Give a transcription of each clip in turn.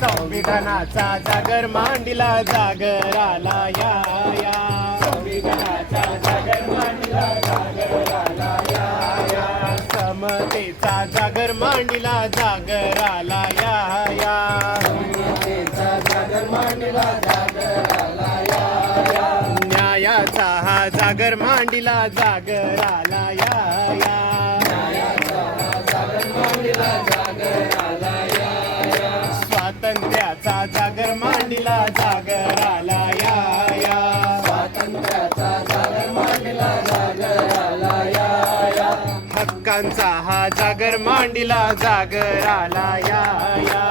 संविधानाचा जागर मांडला जागराला या या. संविधानाचा जागर मांडला जागराला या या. समतेचा जागर मांडला जागराला या या. समतेचा जागर मांडला जागराला या या. न्यायाचा हा जागर मांडला जागराला या या. न्यायाचा हा जागर मांडला जागराला या या. स्वातंत्र्याचा जागर मांडला जागराला या या. स्वातंत्र्याचा जागर मांडला जागराला या या. हक्कांचा हा जागर मांडला जागराला या या.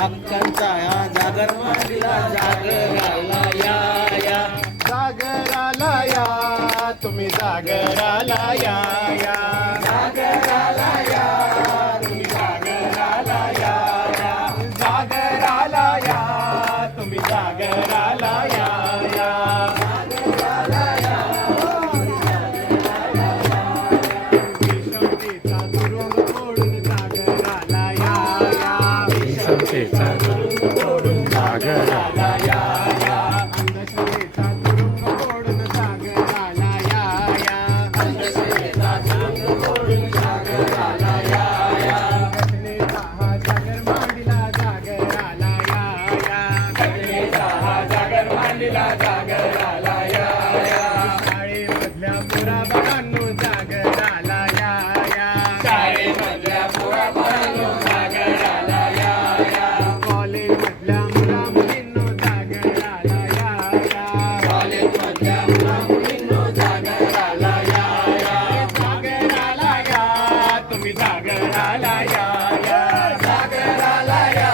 हक्कांचा हा जागर मांडला जागराला या या. जागराला या तुम्ही जागराला या या. जागराला या तुम्ही जागराला या या. जागराला या तुम्ही जागराला या या. जागराला या विषमतेचा तुरुंग फोडून जागराला या या. विषमतेचा तुरुंग फोडून जागराला या या. अंधश्रद्धेचा तुरुंग फोडून जागराला या या. अंधश्रद्धेचा तुरुंग फोडून जागराला या या. घटनेचा हा जागर मांडला जागराला या या. घटनेचा हा जागर मांडला जागराला या या. शाळेमधल्या मुलाबाळांनो जागराला या या. शाळेमधल्या मुलाबाळांनो जागराला या या. कॉलेजमधल्या मुला मुलींनो जागराला या या. कॉलेजमधल्या मुला मुलींनो जागराला या या. जागराला या तुम्ही जागराला या या. जागराला या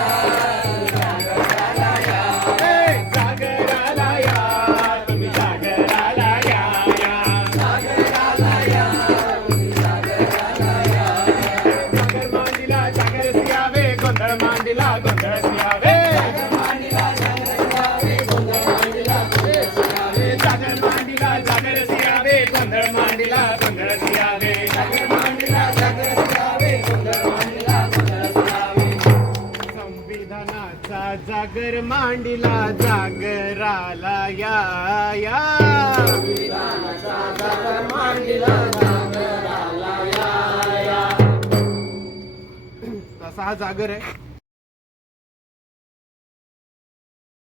जागराला या. जागराला या तुम्ही जागराला या या. जागराला या तुम्ही जागराला या. जागर मांडला जागर सियावे गोंधळ मांडला गोंधळ सियावे. जागर मांडला जागर सियावे गोंधळ मांडला गोंधळ सियावे. जागर मांडला जागर सियावे गोंधळ मांडला गोंधळ सियावे. जागर मांडला जागर सियावे गोंधळ मांडला गोंधळ सियावे. संविधानाचा जागर मांडला जागराला या या. संविधानाचा जागर मांडला जागराला या या. तसा हा जागर आहे.